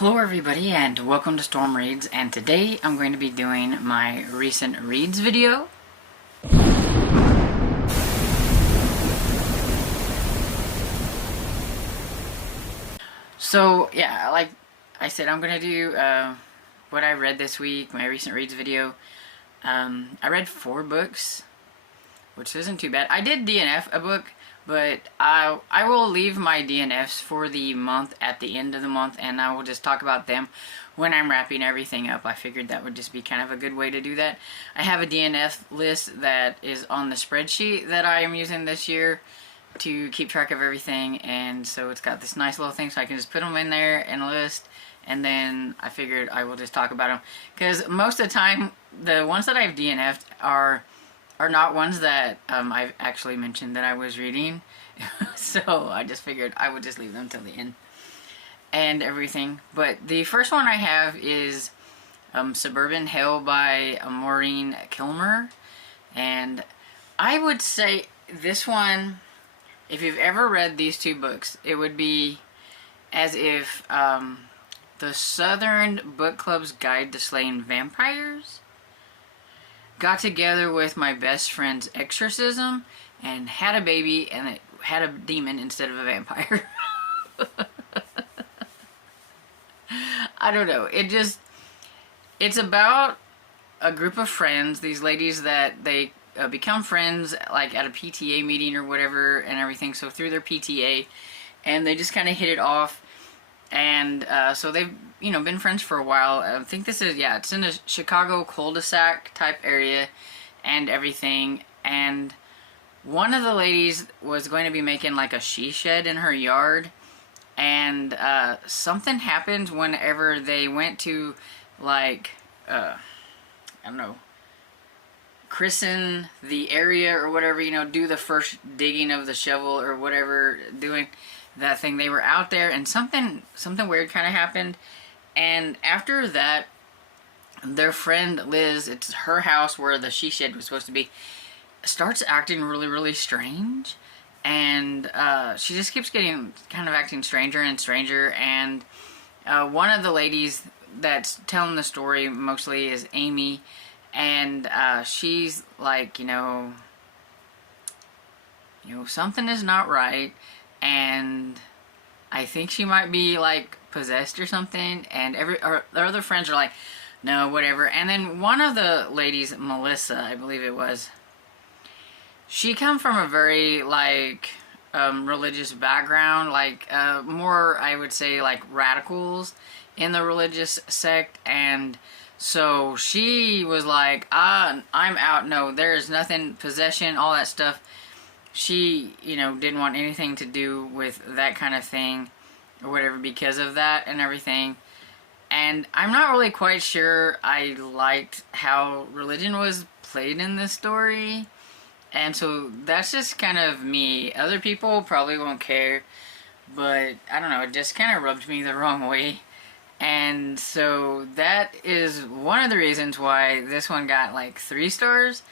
Hello everybody and welcome to Storm Reads, and today I'm going to be doing my recent reads video. So yeah, like I said, I'm going to do what I read this week, my recent reads video. I read 4 books, which isn't too bad. I did DNF a book, but I will leave my DNFs for the month at the end of the month, and I will just talk about them when I'm wrapping everything up. I figured that would just be kind of a good way to do that. I have a DNF list that is on the spreadsheet that I am using this year to keep track of everything, and so it's got this nice little thing so I can just put them in there in a list, and then I figured I will just talk about them, because most of the time the ones that I've DNF'd are not ones that I've actually mentioned that I was reading. So I just figured I would just leave them till the end and everything. But the first one I have is Suburban Hell by Maureen Kilmer. And I would say this one, if you've ever read these 2 books, it would be as if the Southern Book Club's Guide to Slaying Vampires got together with my best friend's exorcism and had a baby, and it had a demon instead of a vampire. I don't know. It's about a group of friends, these ladies that they become friends like at a PTA meeting or whatever and everything. So through their PTA, and they just kind of hit it off. And so they've, been friends for a while. I think this is, it's in a Chicago cul-de-sac type area and everything. And one of the ladies was going to be making like a she shed in her yard. And something happened whenever they went to, like, I don't know, christen the area or whatever, do the first digging of the shovel or whatever, doing that thing. They were out there and something weird kind of happened, and after that their friend Liz, it's her house where the she shed was supposed to be, starts acting really strange, and she just keeps getting kind of acting stranger and stranger. And one of the ladies that's telling the story mostly is Amy, and she's like, something is not right, and I think she might be like possessed or something. And their other friends are like, no, whatever. And then one of the ladies, Melissa, I believe it was, she come from a very like religious background, like more, I would say, like radicals in the religious sect. And so she was like, I'm out. No, there's nothing, possession, all that stuff. She, didn't want anything to do with that kind of thing or whatever because of that and everything. And I'm not really quite sure I liked how religion was played in this story. And so that's just kind of me. Other people probably won't care, but I don't know, it just kind of rubbed me the wrong way. And so that is one of the reasons why this one got like 3 stars.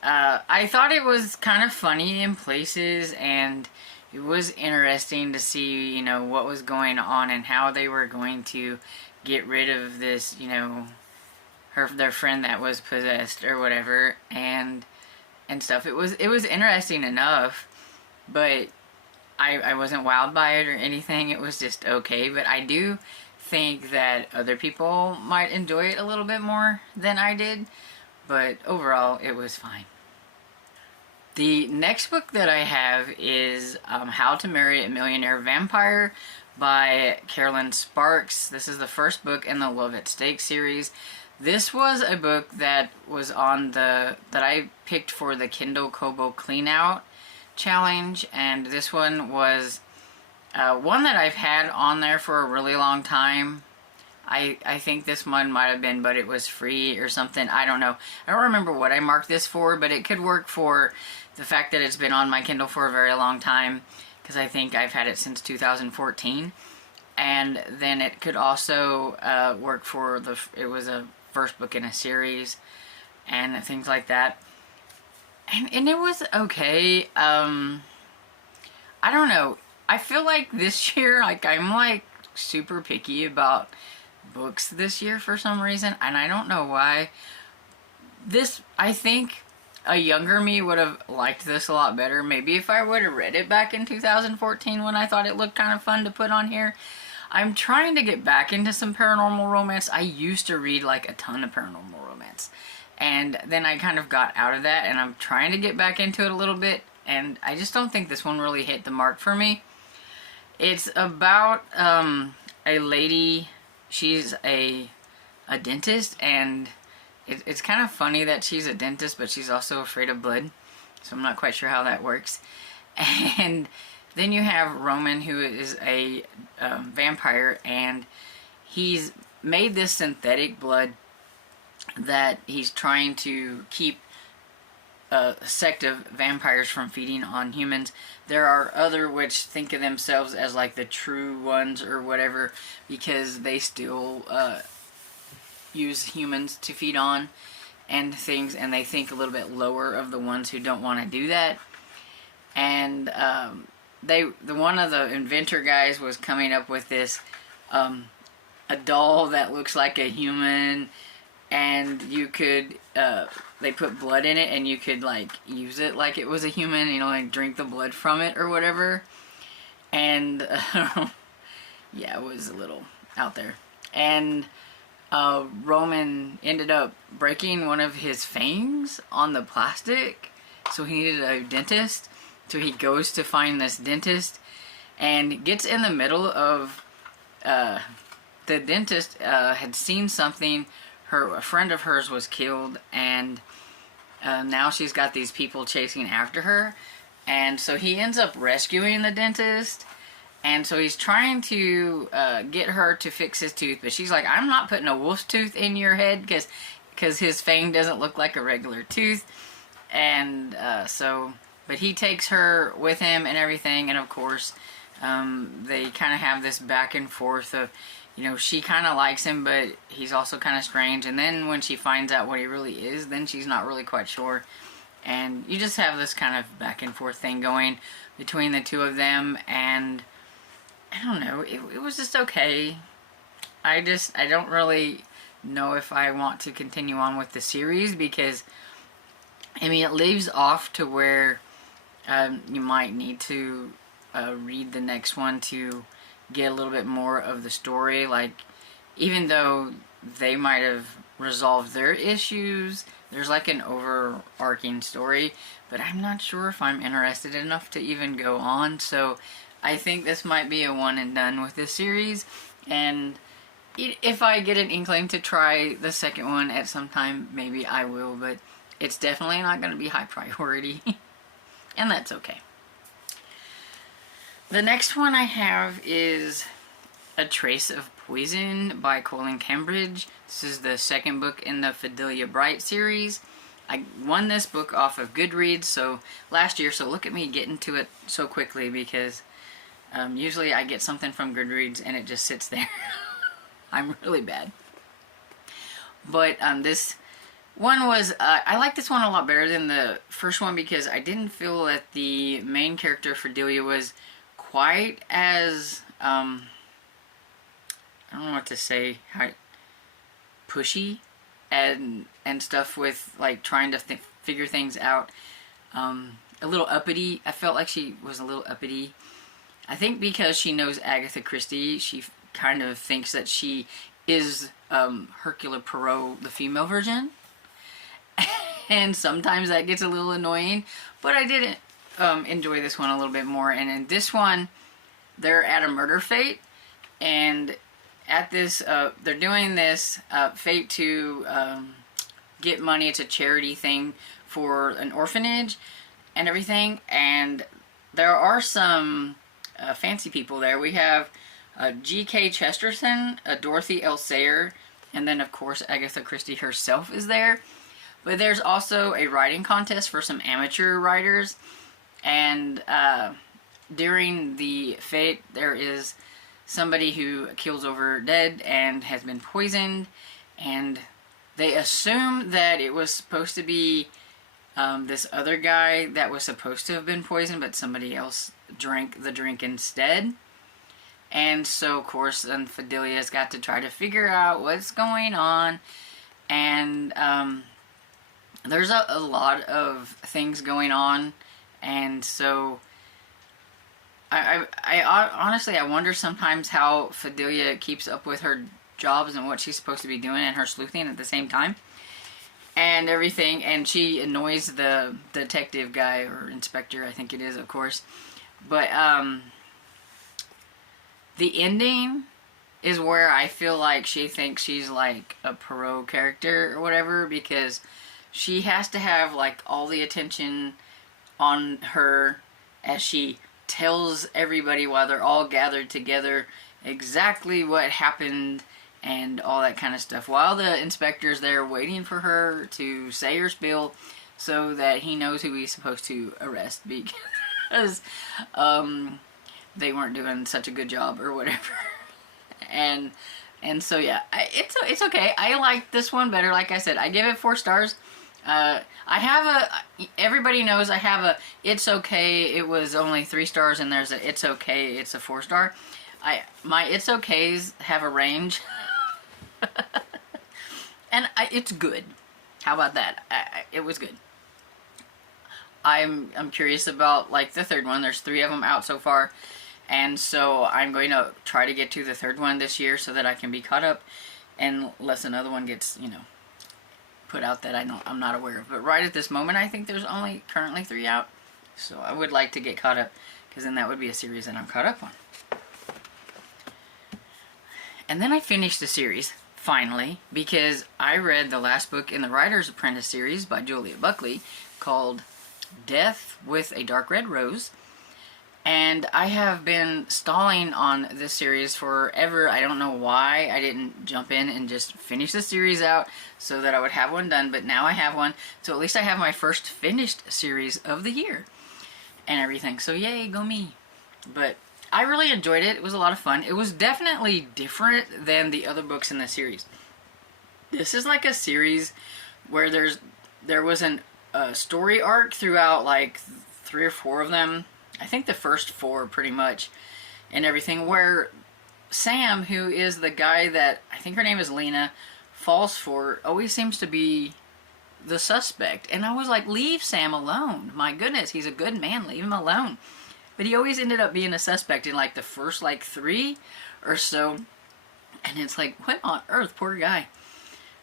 I thought it was kind of funny in places, and it was interesting to see, what was going on and how they were going to get rid of this, their friend that was possessed or whatever, and stuff. It was interesting enough, but I wasn't wowed by it or anything. It was just okay, but I do think that other people might enjoy it a little bit more than I did, but overall it was fine. The next book that I have is How to Marry a Millionaire Vampire by Carolyn Sparks. This is the first book in the Love at Stake series. This was a book that was on that I picked for the Kindle Kobo Clean Out Challenge, and this one was one that I've had on there for a really long time. I think this one might have been, but it was free or something. I don't know. I don't remember what I marked this for, but it could work for the fact that it's been on my Kindle for a very long time, because I think I've had it since 2014. And then it could also work for it was a first book in a series and things like that. And it was okay. I don't know. I feel like this year, like, I'm like super picky about books this year for some reason, and I don't know why. I think a younger me would have liked this a lot better. Maybe if I would have read it back in 2014 when I thought it looked kind of fun to put on here. I'm trying to get back into some paranormal romance. I used to read like a ton of paranormal romance, and then I kind of got out of that, and I'm trying to get back into it a little bit, and I just don't think this one really hit the mark for me. It's about a lady. She's a dentist, and it's kind of funny that she's a dentist, but she's also afraid of blood, so I'm not quite sure how that works. And then you have Roman, who is a vampire, and he's made this synthetic blood that he's trying to keep a sect of vampires from feeding on humans. There are other which think of themselves as like the true ones or whatever, because they still use humans to feed on and things, and they think a little bit lower of the ones who don't want to do that. And one of the inventor guys was coming up with this a doll that looks like a human, and you could they put blood in it, and you could like use it like it was a human, you know, like drink the blood from it or whatever. And yeah, it was a little out there. And Roman ended up breaking one of his fangs on the plastic, so he needed a dentist. So he goes to find this dentist and gets in the middle of the dentist had seen something. A friend of hers was killed, and now she's got these people chasing after her, and so he ends up rescuing the dentist. And so he's trying to get her to fix his tooth, but she's like, I'm not putting a wolf's tooth in your head because his fang doesn't look like a regular tooth. And but he takes her with him and everything, and of course they kind of have this back and forth of, you know, she kind of likes him, but he's also kind of strange. And then when she finds out what he really is, then she's not really quite sure. And you just have this kind of back and forth thing going between the two of them, and I don't know, it was just okay. I don't really know if I want to continue on with the series, because, I mean, it leaves off to where you might need to read the next one to get a little bit more of the story. Like, even though they might have resolved their issues, there's like an overarching story, but I'm not sure if I'm interested enough to even go on. So I think this might be a one and done with this series, and if I get an inkling to try the second one at some time, maybe I will, but it's definitely not going to be high priority, and that's okay. The next one I have is A Trace of Poison by Colin Cambridge. This is the second book in the Fidelia Bright series. I won this book off of Goodreads last year, so look at me getting to it so quickly, because usually I get something from Goodreads and it just sits there. I'm really bad. But this one was, I like this one a lot better than the first one, because I didn't feel that the main character, Fidelia, was quite as, I don't know what to say, pushy and stuff with like trying to figure things out. A little uppity. I felt like she was a little uppity. I think because she knows Agatha Christie, she kind of thinks that she is Hercule Poirot, the female version. And sometimes that gets a little annoying, but I did enjoy this one a little bit more. And in this one, they're at a murder fete, and at this, they're doing this fete to get money. It's a charity thing for an orphanage and everything, and there are some fancy people there. We have G.K. Chesterton, Dorothy L. Sayre, and then of course Agatha Christie herself is there. But there's also a writing contest for some amateur writers, and during the fete there is somebody who kills over dead and has been poisoned, and they assume that it was supposed to be this other guy that was supposed to have been poisoned, but somebody else drank the drink instead. And so, of course, then Fidelia's got to try to figure out what's going on. And there's a lot of things going on. And so, I honestly, I wonder sometimes how Fidelia keeps up with her jobs and what she's supposed to be doing and her sleuthing at the same time. And everything. And she annoys the detective guy, or inspector, I think it is, of course. But, the ending is where I feel like she thinks she's like a Poirot character or whatever, because she has to have like all the attention on her as she tells everybody while they're all gathered together exactly what happened and all that kind of stuff, while the inspector's there waiting for her to say her spiel so that he knows who he's supposed to arrest, because they weren't doing such a good job or whatever. and so yeah, it's okay. I like this one better. Like I said, I give it 4 stars. I have everybody knows I have a it's okay. It was only 3 stars, and there's a it's okay. It's a 4-star. My it's okays have a range, and it's good. How about that? It was good. I'm curious about like the 3rd one. There's 3 of them out so far. And so I'm going to try to get to the 3rd one this year so that I can be caught up, unless another one gets, put out that I'm not aware of. But right at this moment, I think there's only currently 3 out. So I would like to get caught up, because then that would be a series that I'm caught up on. And then I finished the series, finally, because I read the last book in the Writer's Apprentice series by Julia Buckley, called Death with a Dark Red Rose. And I have been stalling on this series forever. I don't know why I didn't jump in and just finish the series out so that I would have one done. But now I have one. So at least I have my first finished series of the year and everything. So yay, go me. But I really enjoyed it. It was a lot of fun. It was definitely different than the other books in the series. This is like a series where there was a story arc throughout like 3 or 4 of them. I think the first 4 pretty much, and everything, where Sam, who is the guy that, I think her name is Lena, falls for, always seems to be the suspect. And I was like, leave Sam alone. My goodness, he's a good man, leave him alone. But he always ended up being a suspect in like the first like 3 or so. And it's like, what on earth, poor guy.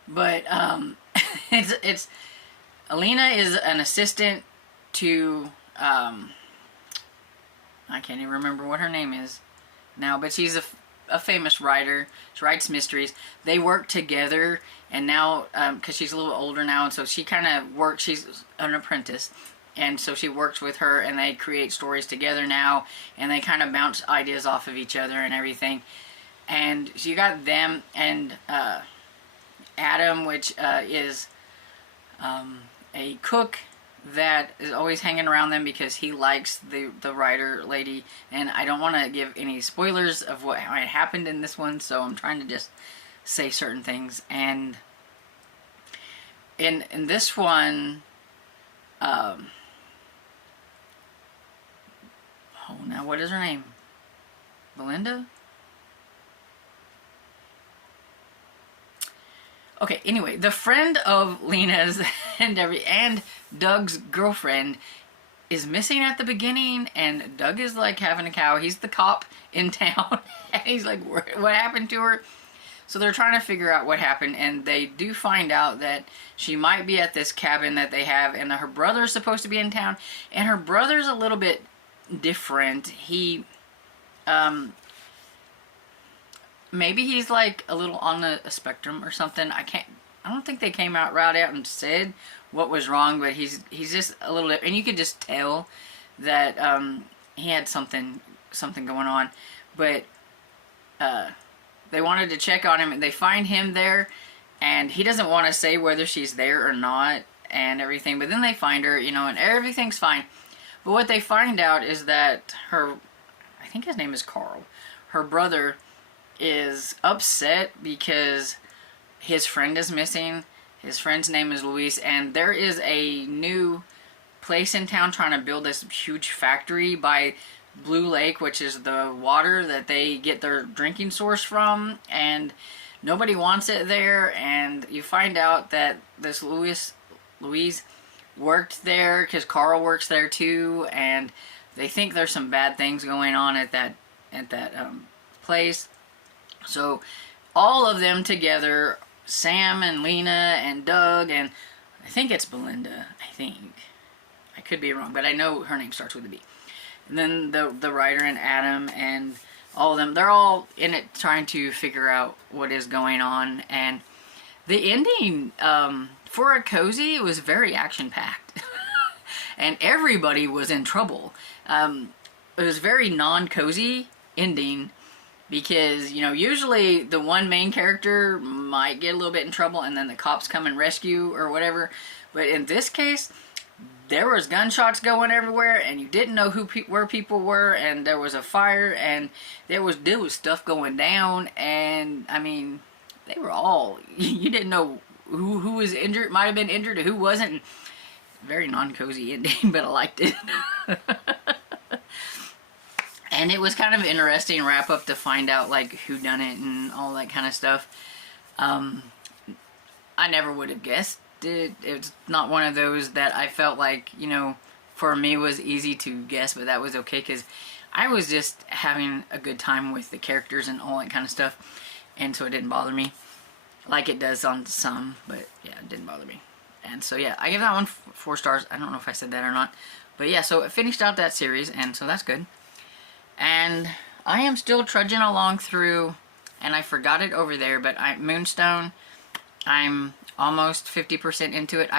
But it's Lena is an assistant to I can't even remember what her name is now, but she's a famous writer. She writes mysteries. They work together, and now, because she's a little older now, and so she kind of works, she's an apprentice, and so she works with her, and they create stories together now, and they kind of bounce ideas off of each other and everything. And so you got them, and Adam, which is a cook that is always hanging around them because he likes the writer lady. And I don't want to give any spoilers of what happened in this one, so I'm trying to just say certain things. And in this one, oh, now what is her name? Belinda? Okay, anyway, the friend of Lena's and Doug's girlfriend is missing at the beginning, and Doug is like having a cow. He's the cop in town, and he's like, what happened to her? So they're trying to figure out what happened, and they do find out that she might be at this cabin that they have, and her brother's supposed to be in town, and her brother's a little bit different. He, maybe he's like a little on a spectrum or something. I don't think they came out right out and said what was wrong, but he's just a little, and you could just tell that he had something going on. But they wanted to check on him, and they find him there, and he doesn't want to say whether she's there or not and everything. But then they find her, and everything's fine. But what they find out is that I think his name is Carl, her brother, is upset because his friend is missing. His friend's name is Luis, and there is a new place in town trying to build this huge factory by Blue Lake, which is the water that they get their drinking source from, and nobody wants it there. And you find out that this Louise worked there because Carl works there too, and they think there's some bad things going on at that place. So all of them together, Sam and Lena and Doug and I think it's Belinda. I could be wrong, but I know her name starts with a B. And then the writer and Adam and all of them, they're all in it trying to figure out what is going on. And the ending, for a cozy, it was very action-packed. And everybody was in trouble. It was very non-cozy ending because, you know, usually the one main character might get a little bit in trouble and then the cops come and rescue or whatever. But in this case, there was gunshots going everywhere, and you didn't know where people were, and there was a fire, and there was stuff going down, and I mean, they were all, you didn't know who was injured, might have been injured, or who wasn't. Very non-cozy ending, but I liked it. And it was kind of an interesting wrap up to find out like who done it and all that kind of stuff. I never would have guessed. It's not one of those that I felt like, you know, for me was easy to guess, but that was okay because I was just having a good time with the characters and all that kind of stuff, and so it didn't bother me like it does on some, but yeah, it didn't bother me. And so yeah, I give that one 4 stars. I don't know if I said that or not, but yeah, so it finished out that series, and so that's good. And I am still trudging along through, and I forgot it over there, but Moonstone, I'm almost 50% into it.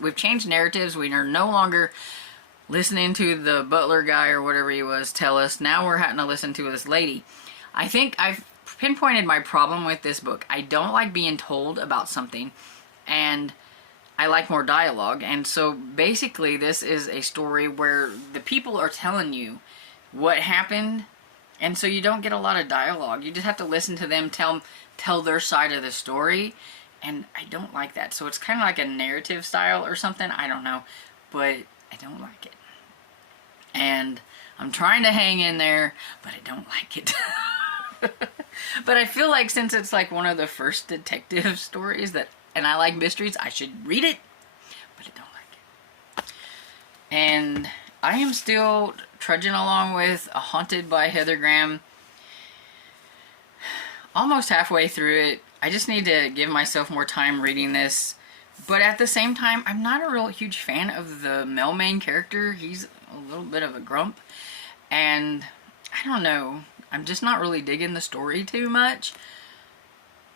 We've changed narratives. We are no longer listening to the butler guy or whatever he was tell us. Now we're having to listen to this lady. I think I've pinpointed my problem with this book. I don't like being told about something, and I like more dialogue. And so basically this is a story where the people are telling you what happened, and so you don't get a lot of dialogue. You just have to listen to them tell their side of the story. And I don't like that. So it's kind of like a narrative style or something. I don't know. But I don't like it. And I'm trying to hang in there, but I don't like it. But I feel like since it's like one of the first detective stories that, and I like mysteries, I should read it. But I don't like it. And I am still trudging along with Haunted by Heather Graham. Almost halfway through it. I just need to give myself more time reading this. But at the same time, I'm not a real huge fan of the male main character. He's a little bit of a grump. And I don't know. I'm just not really digging the story too much.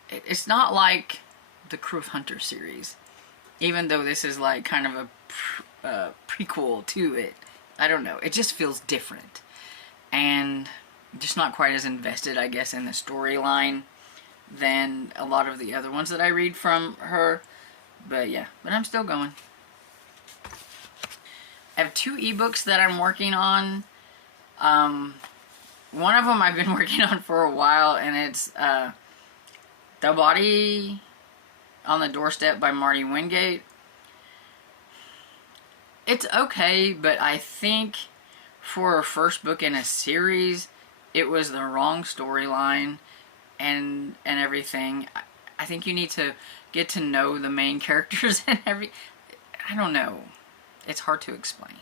It's not like the Crew of Hunter series. Even though this is like kind of a prequel to it. I don't know. It just feels different. And just not quite as invested, I guess, in the storyline than a lot of the other ones that I read from her. But yeah, but I'm still going. I have 2 ebooks that I'm working on. One of them I've been working on for a while, and it's The Body on the Doorstep by Marty Wingate. It's okay, but I think for a first book in a series, it was the wrong storyline and everything. I think you need to get to know the main characters and I don't know. It's hard to explain.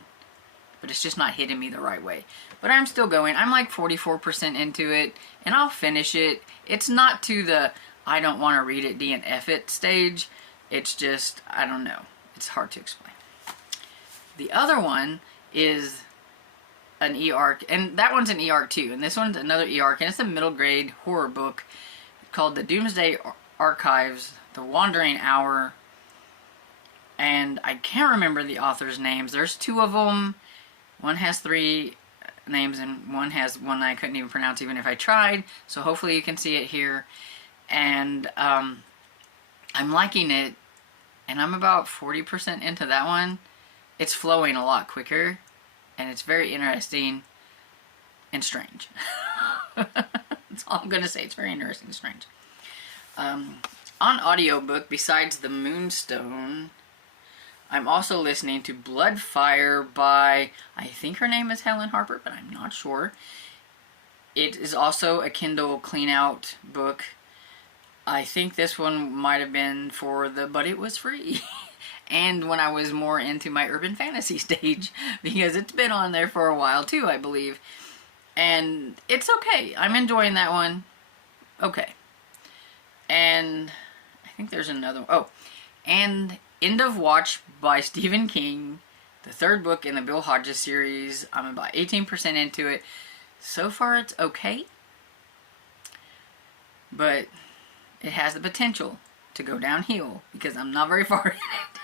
But it's just not hitting me the right way. But I'm still going. I'm like 44% into it, and I'll finish it. It's not to the I don't want to read it DNF it stage. It's just, I don't know. It's hard to explain. The other one is an e-arc, and that one's an e-arc too, and this one's another e-arc, and it's a middle grade horror book called the Doomsday Archives, The Wandering Hour, and I can't remember the author's names. There's 2 of them. One has 3 names, and one has one I couldn't even pronounce even if I tried, so hopefully you can see it here. And I'm liking it, and I'm about 40% into that one. It's flowing a lot quicker, and it's very interesting and strange. That's all I'm going to say. It's very interesting and strange. On audiobook, besides the Moonstone, I'm also listening to Bloodfire by, I think her name is Helen Harper, but I'm not sure. It is also a Kindle clean out book. I think this one might have been for the but it was free. And when I was more into my urban fantasy stage, because it's been on there for a while too, I believe. And it's okay. I'm enjoying that one. Okay. And I think there's another one. Oh, and End of Watch by Stephen King, the third book in the Bill Hodges series. I'm about 18% into it. So far it's okay, but it has the potential to go downhill because I'm not very far in it.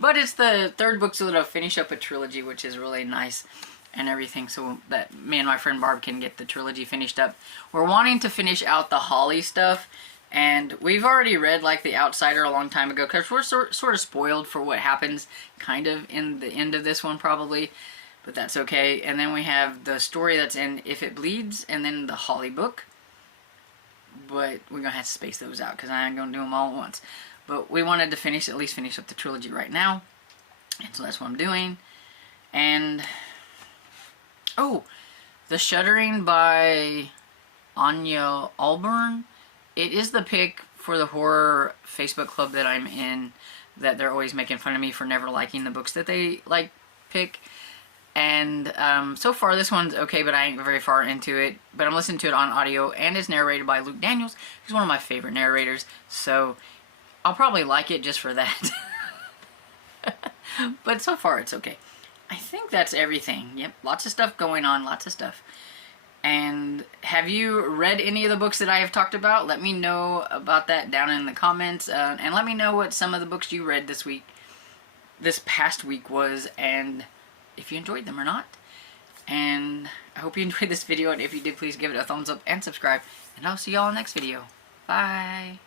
But it's the third book, so it'll finish up a trilogy, which is really nice and everything, so that me and my friend Barb can get the trilogy finished up. We're wanting to finish out the Holly stuff, and we've already read like The Outsider a long time ago because we're sort of spoiled for what happens kind of in the end of this one probably, but that's okay. And then we have the story that's in If It Bleeds, and then the Holly book, but we're gonna have to space those out because I ain't gonna do them all at once. But we wanted to at least finish up the trilogy right now, and so that's what I'm doing. And oh, The Shuddering by Anya Alburn. It is the pick for the horror Facebook club that I'm in, that they're always making fun of me for never liking the books that they like pick. And so far this one's okay, but I ain't very far into it. But I'm listening to it on audio, and it's narrated by Luke Daniels, who's one of my favorite narrators. So I'll probably like it just for that. But so far it's okay. I think that's everything. Yep, lots of stuff going on, lots of stuff. And have you read any of the books that I have talked about? Let me know about that down in the comments. And let me know what some of the books you read this past week was, and if you enjoyed them or not. And I hope you enjoyed this video, and if you did, please give it a thumbs up and subscribe. And I'll see y'all in the next video. Bye.